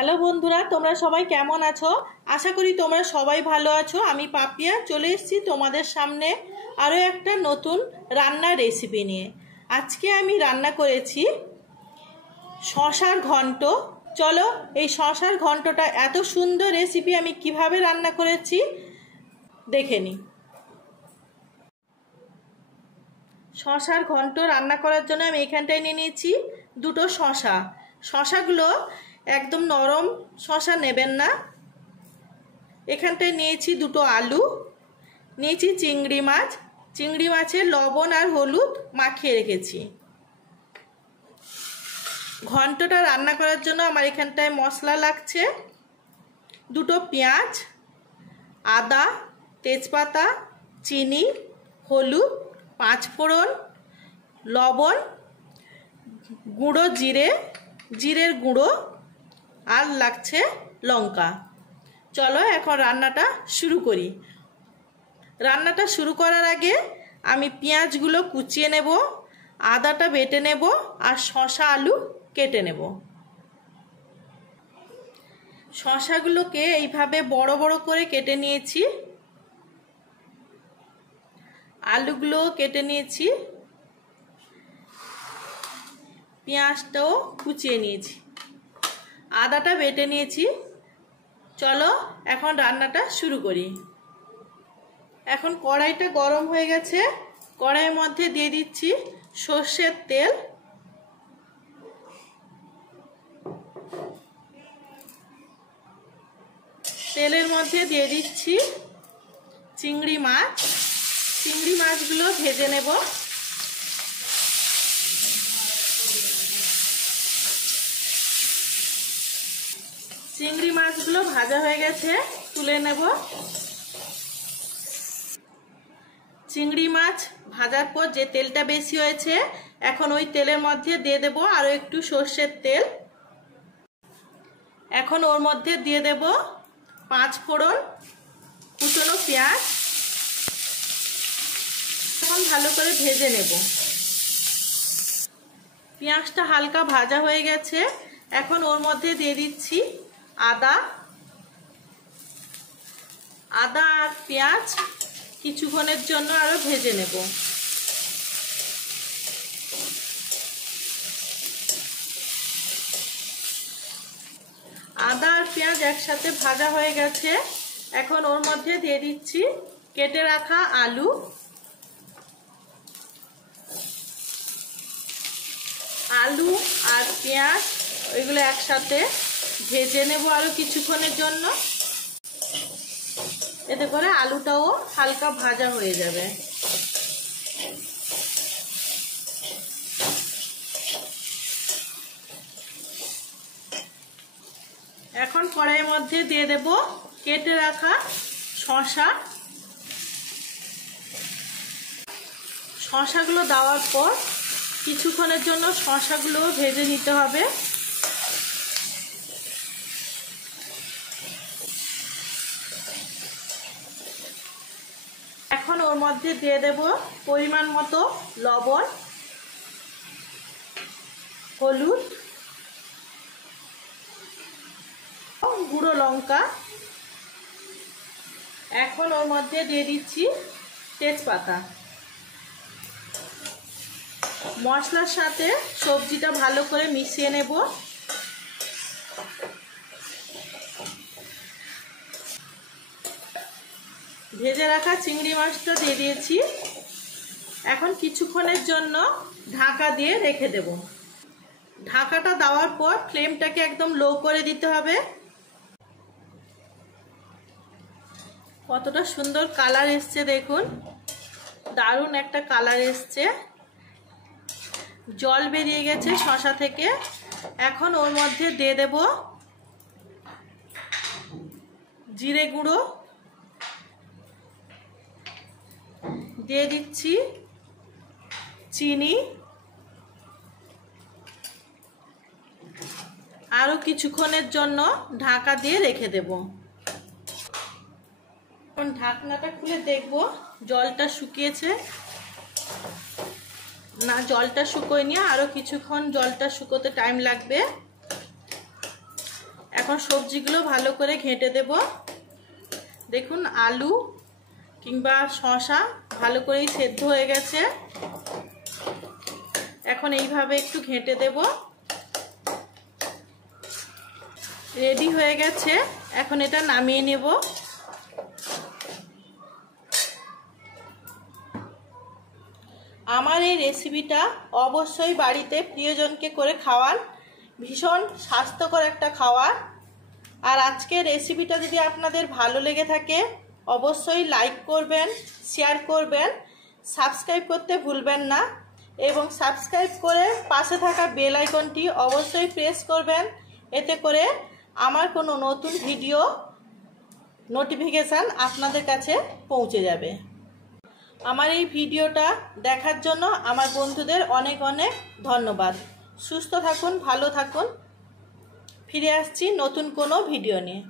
Hello বন্ধুরা, তোমরা সবাই কেমন আছো? আশা করি তোমরা সবাই ভালো আছো। আমি পাপিয়া চলে এসেছি তোমাদের সামনে আরও একটা নতুন রান্নার রেসিপি নিয়ে। আজকে আমি রান্না করেছি শশার ঘন্ট। চলো এই শশার ঘন্টটা এত সুন্দর রেসিপি আমি কিভাবে রান্না করেছি দেখে নিই। শশার ঘন্ট রান্না করার জন্য আমি এখানটায় নিয়ে নিয়েছি দুটো শশা। শশাগুলো একদম নরম শশা নেবেন না। এখানটায় নিয়েছি দুটো আলু, নিয়েছি চিংড়ি মাছ। চিংড়ি মাছের লবণ আর হলুদ মাখিয়ে রেখেছি। ঘন্টটা রান্না করার জন্য আমার এখানটায় মশলা লাগছে দুটো পেঁয়াজ, আদা, তেজপাতা, চিনি, হলুদ, পাঁচফোড়ন, লবণ, গুঁড়ো জিরের গুঁড়ো আর লাগছে লঙ্কা। চলো এখন রান্নাটা শুরু করি। রান্নাটা শুরু করার আগে আমি পেঁয়াজগুলো কুচিয়ে নেব, আদাটা বেটে নেব আর শসা আলু কেটে নেব। শসাগুলোকে এইভাবে বড় বড় করে কেটে নিয়েছি, আলুগুলো কেটে নিয়েছি, পেঁয়াজটাও কুচিয়ে নিয়েছি, আদাটা বেটে নিয়েছি। চলো এখন রান্নাটা শুরু করি। এখন কড়াইটা গরম হয়ে গেছে, কড়াইয়ের মধ্যে দিয়ে দিচ্ছি সর্ষের তেল। তেলের মধ্যে দিয়ে দিচ্ছি চিংড়ি মাছ। চিংড়ি মাছগুলো ভেজে নেব। চিংড়ি মাছগুলো ভাজা হয়ে গেছে, তুলে নেব। চিংড়ি মাছ ভাজার পর যে তেলটা বেশি হয়েছে, এখন ওই তেলের মধ্যে দিয়ে দেব আরও একটু সর্ষের তেল। এখন ওর মধ্যে দিয়ে দেব পাঁচফোড়ন, কুচনো পেঁয়াজ। এখন ভালো করে ভেজে নেব। পেঁয়াজটা হালকা ভাজা হয়ে গেছে, এখন ওর মধ্যে দিয়ে দিচ্ছি আদা আর পেঁয়াজ কিছুক্ষণের জন্য আরো ভেজে নেব। আদা আর পেঁয়াজ একসাথে ভাজা হয়ে গেছে, এখন ওর মধ্যে দিয়ে দিচ্ছি কেটে রাখা আলু। আলু আর পেঁয়াজ ওইগুলো একসাথে ভেজে নেব আরো কিছুক্ষণের জন্য। এতে করে আলুটাও হালকা ভাজা হয়ে যাবে। এখন কড়াইয়ের মধ্যে দিয়ে দেব কেটে রাখা শসা। শসাগুলো দেওয়ার পর কিছুক্ষণের জন্য শসাগুলো ভেজে নিতে হবে। এখন ওর মধ্যে দিয়ে দেব পরিমাণ মতো লবণ, হলুদ, গুঁড়ো লঙ্কা। এখন ওর মধ্যে দিয়ে দিচ্ছি তেজপাতা। মশলার সাথে সবজিটা ভালো করে মিশিয়ে নেব। ভেজে রাখা চিংড়ি মাছটা দিয়ে দিয়েছি। এখন কিছুক্ষণের জন্য ঢাকা দিয়ে রেখে দেব। ঢাকাটা দেওয়ার পর ফ্লেমটাকে একদম লো করে দিতে হবে। কতটা সুন্দর কালার এসছে দেখুন, দারুণ একটা কালার এসছে। জল বেরিয়ে গেছে শসা থেকে। এখন ওর মধ্যে দিয়ে দেব জিরে গুঁড়ো, দিয়ে দিচ্ছি চিনি, আরো কিছুক্ষণের জন্য ঢাকা দিয়ে রেখে দেব। এখন ঢাকনাটা খুলে দেখব জলটা শুকিয়েছে না। জলটা শুকোয়নি, আরো কিছুক্ষণ জলটা শুকোতে টাইম লাগবে। এখন সবজিগুলো ভালো করে ঘেঁটে দেব। দেখুন আলু কিংবা শসা ভালো করেই সেদ্ধ হয়ে গেছে। এখন এইভাবে একটু ঘেঁটে দেব। রেডি হয়ে গেছে, এখন এটা নামিয়ে নেব। আমার এই রেসিপিটা অবশ্যই বাড়িতে প্রিয়জনকে করে খাওয়ান। ভীষণ স্বাস্থ্যকর একটা খাবার। আর আজকের রেসিপিটা যদি আপনাদের ভালো লেগে থাকে অবশ্যই লাইক করবেন, শেয়ার করবেন, সাবস্ক্রাইব করতে ভুলবেন না এবং সাবস্ক্রাইব করে পাশে থাকা বেল আইকনটি অবশ্যই প্রেস করবেন। এতে করে আমার কোনো নতুন ভিডিও নোটিফিকেশান আপনাদের কাছে পৌঁছে যাবে। আমার এই ভিডিওটা দেখার জন্য আমার বন্ধুদের অনেক অনেক ধন্যবাদ। সুস্থ থাকুন, ভালো থাকুন। ফিরে আসছি নতুন কোনো ভিডিও নিয়ে।